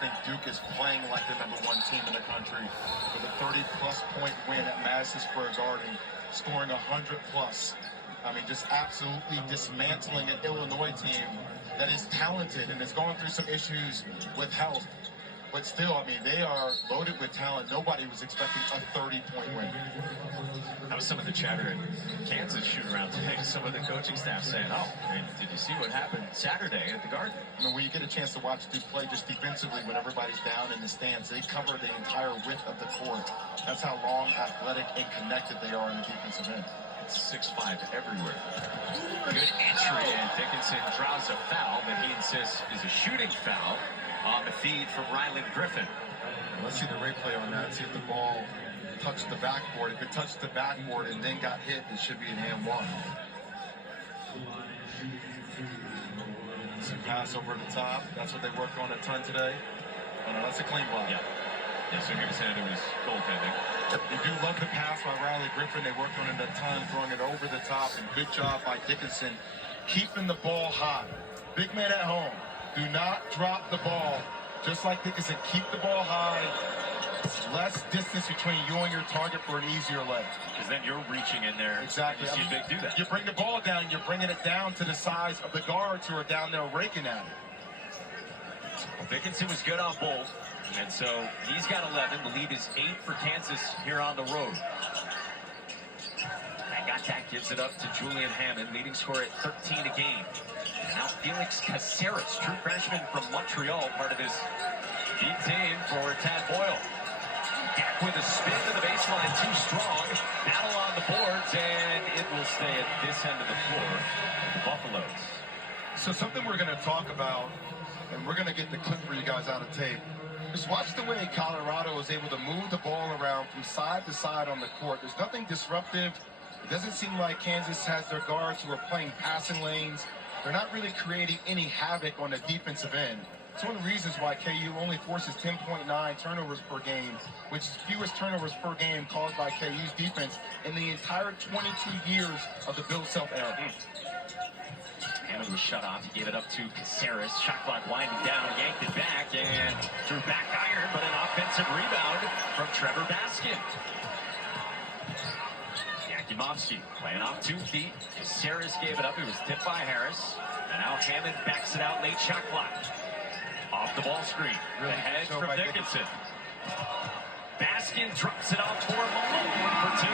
I think Duke is playing like the #1 team in the country with a 30-plus point win at Madison Square Garden, scoring 100-plus. I mean, just absolutely dismantling an Illinois team that is talented and is going through some issues with health. But still, I mean, they are loaded with talent. Nobody was expecting a 30-point win. That was some of the chatter in Kansas shoot around today. Some of the coaching staff saying, oh, I mean, did you see what happened Saturday at the Garden? I mean, when you get a chance to watch Duke play just defensively when everybody's down in the stands, they cover the entire width of the court. That's how long, athletic, and connected they are in the defensive end. It's 6'5" everywhere. Good entry, and Dickinson draws a foul that he insists is a shooting foul on the feed from Ryland Griffin. Let's see the replay on that, see if the ball touched the backboard. If it touched the backboard and then got hit, it should be an and-one. Some pass over the top. That's what they worked on a ton today. Oh, no, that's a clean block. Yeah, so he was saying it was goaltending. They do love the pass by Riley Griffin. They worked on it a ton, throwing it over the top, and good job by Dickinson keeping the ball high. Big man at home. Do not drop the ball. Just like Dickinson, keep the ball high. Less distance between you and your target for an easier leg. Because then you're reaching in there. Exactly. You see Big do that. You bring the ball down, you're bringing it down to the size of the guards who are down there raking at it. Well, Dickinson was good on both. And so he's got 11. The lead is 8 for Kansas here on the road. And got that, gives it up to Julian Hammond, leading scorer at 13 a game. And now Felix Caceres, true freshman from Montreal, part of this deep team for Tad Boyle. Dak with a spin to the baseline, too strong. Battle on the boards, and it will stay at this end of the floor. The Buffaloes. So something we're going to talk about, and we're going to get the clip for you guys out of tape. Just watch the way Colorado is able to move the ball around from side to side on the court. There's nothing disruptive. It doesn't seem like Kansas has their guards who are playing passing lanes. They're not really creating any havoc on the defensive end. It's one of the reasons why KU only forces 10.9 turnovers per game, which is fewest turnovers per game caused by KU's defense in the entire 22 years of the Bill Self era. Hammond was shut off. He gave it up to Caceres. Shot clock winding down, yanked it back, and threw back iron, but an offensive rebound from Trevor Baskin. Yakimovsky playing off 2 feet. Caceres gave it up. It was tipped by Harris. And now Hammond backs it out late shot clock. Off the ball screen. Really the hedge good from Dickinson. Baskin drops it off for Malone for 2.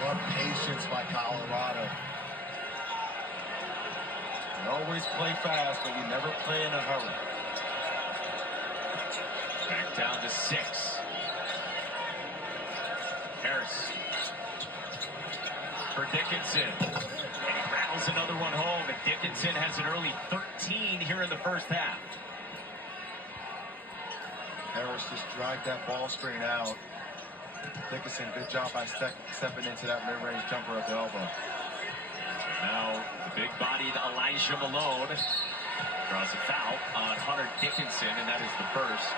What patience by Colorado. You always play fast, but you never play in a hurry. Back down to 6. Harris for Dickinson. And he rattles another one home, and Dickinson has an early 13 here in the first half. Harris just dragged that ball screen out. Dickinson, good job by stepping into that mid-range jumper at the elbow. Now, the big-bodied Elijah Malone draws a foul on Hunter Dickinson, and that is the first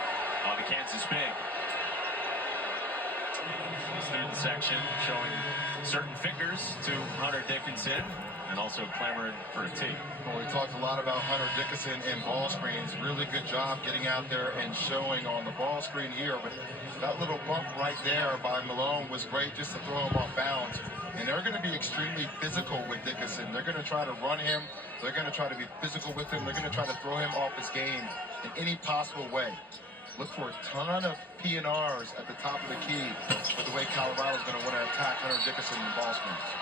of the Kansas Big. The student section showing certain fingers to Hunter Dickinson and also clamoring for a tee. Well, we talked a lot about Hunter Dickinson and ball screens. Really good job getting out there and showing on the ball screen here. But that little bump right there by Malone was great just to throw him off bounds. And they're going to be extremely physical with Dickinson. They're going to try to run him. They're going to try to be physical with him. They're going to try to throw him off his game in any possible way. Look for a ton of P&Rs at the top of the key for the way Colorado's going to want to attack Hunter Dickinson in ball screens.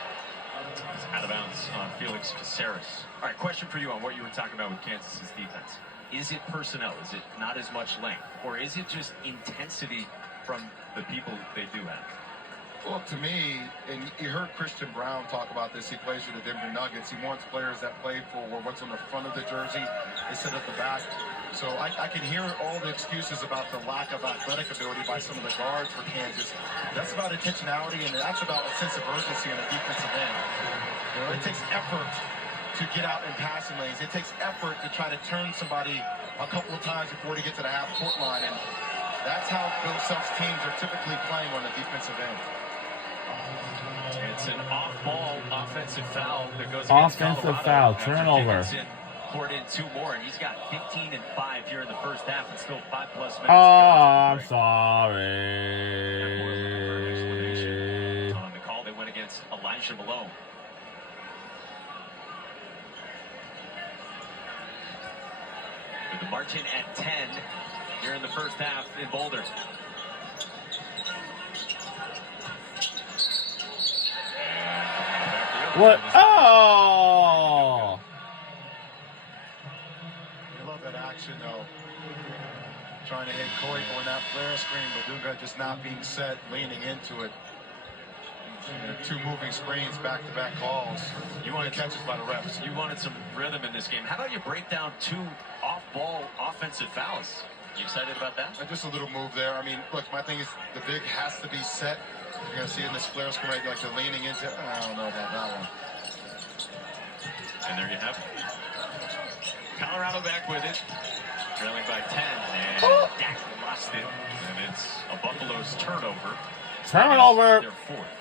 It's out of bounds on Felix Caceres. All right, question for you on what you were talking about with Kansas's defense. Is it personnel? Is it not as much length? Or is it just intensity from the people they do have? Well, to me, and you heard Christian Brown talk about this, he plays for the Denver Nuggets. He wants players that play for what's on the front of the jersey instead of the back. So I can hear all the excuses about the lack of athletic ability by some of the guards for Kansas. That's about intentionality, and that's about a sense of urgency on the defensive end. You know, it takes effort to get out in passing lanes. It takes effort to try to turn somebody a couple of times before they get to the half-court line, and that's how Bill Self's teams are typically playing on the defensive end. It's an off-ball offensive foul that goes against Colorado. Turnover. poured in 2 more, and he's got 15 and 5 here in the first half, and still 5+ minutes to Oh, go. I'm sorry. On the call, they went against Elijah Malone. With the Martin at 10 here in the first half in Boulder. What? Oh! You love that action, though. Trying to hit Coit on that flare screen, but Dunga just not being set, leaning into it. And 2 moving screens, back-to-back calls. You wanted catches by the refs. You wanted some rhythm in this game. How about you break down 2 off-ball offensive fouls? You excited about that? And just a little move there. I mean, look, my thing is the big has to be set. You're going to see in this flare screen right, like they're leaning into it. I don't know about that one. And there you have it. Colorado back with it. Trailing by 10. And Dak lost it. And it's a Buffalo's turnover. Turnover. Their 4th.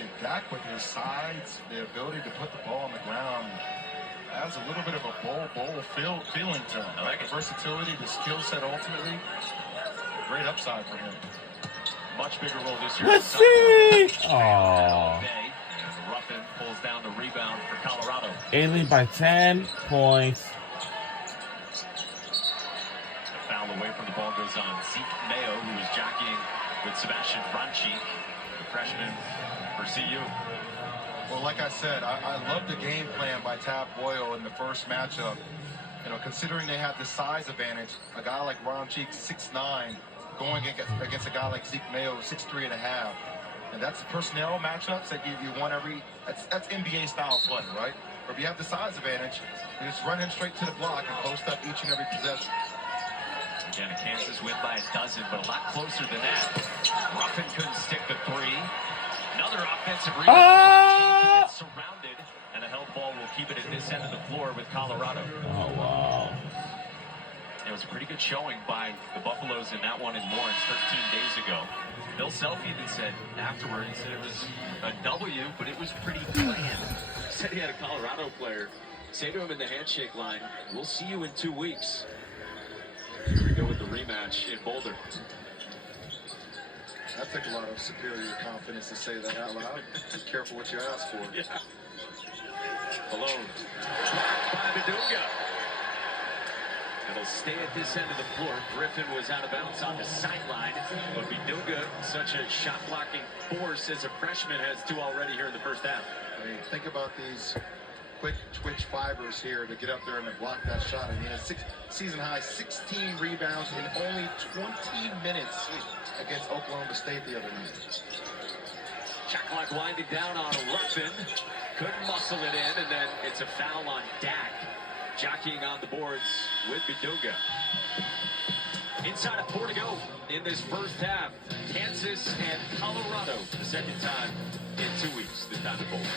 And Dak with his sides, the ability to put the ball on the ground, has a little bit of a bowl feeling to him. I like it. The versatility, the skill set ultimately. Great upside for him. Much bigger role this year. Let's see. Oh. Bay. And Ruffin pulls down the rebound for Colorado. They lead by 10 points. The foul away from the ball goes on Zeke Mayo, who is jockeying with Sebastian Franchi, the freshman for CU. Well, like I said, I love the game plan by Tab Boyle in the first matchup. You know, considering they have the size advantage, a guy like Ron Cheek, 6'9", going against a guy like Zeke Mayo, 6'3.5". And that's the personnel matchups that you want that's NBA style play, right? Or if you have the size advantage, you just run him straight to the block and post up each and every possession. Again, Kansas win by 12, but a lot closer than that. Ruffin couldn't stick the 3. Another offensive rebound. Gets surrounded, and a held ball will keep it at this end of the floor with Colorado. Oh, wow. It was a pretty good showing by the Buffaloes in that one in Lawrence 13 days ago. Bill Self even said afterward, he said it was a W, but it was pretty bland. Said he had a Colorado player say to him in the handshake line, "We'll see you in 2 weeks." Here we go with the rematch in Boulder. That took a lot of superior confidence to say that out loud. Be careful what you ask for. Yeah. Malone. Blocked by Bidunga. It'll stay at this end of the floor. Griffin was out of bounds on the sideline. But Bidunga, such a shot-blocking force as a freshman, has 2 already here in the first half. I mean, think about these quick twitch fibers here to get up there and to block that shot. I mean, a season-high 16 rebounds in only 20 minutes against Oklahoma State the other night. Shot clock winding down on Ruffin. Couldn't muscle it in, and then it's a foul on Dak. Jockeying on the boards with Bidunga. Inside of 4 to go in this first half. Kansas and Colorado, the second time in 2 weeks, this time in Boulder.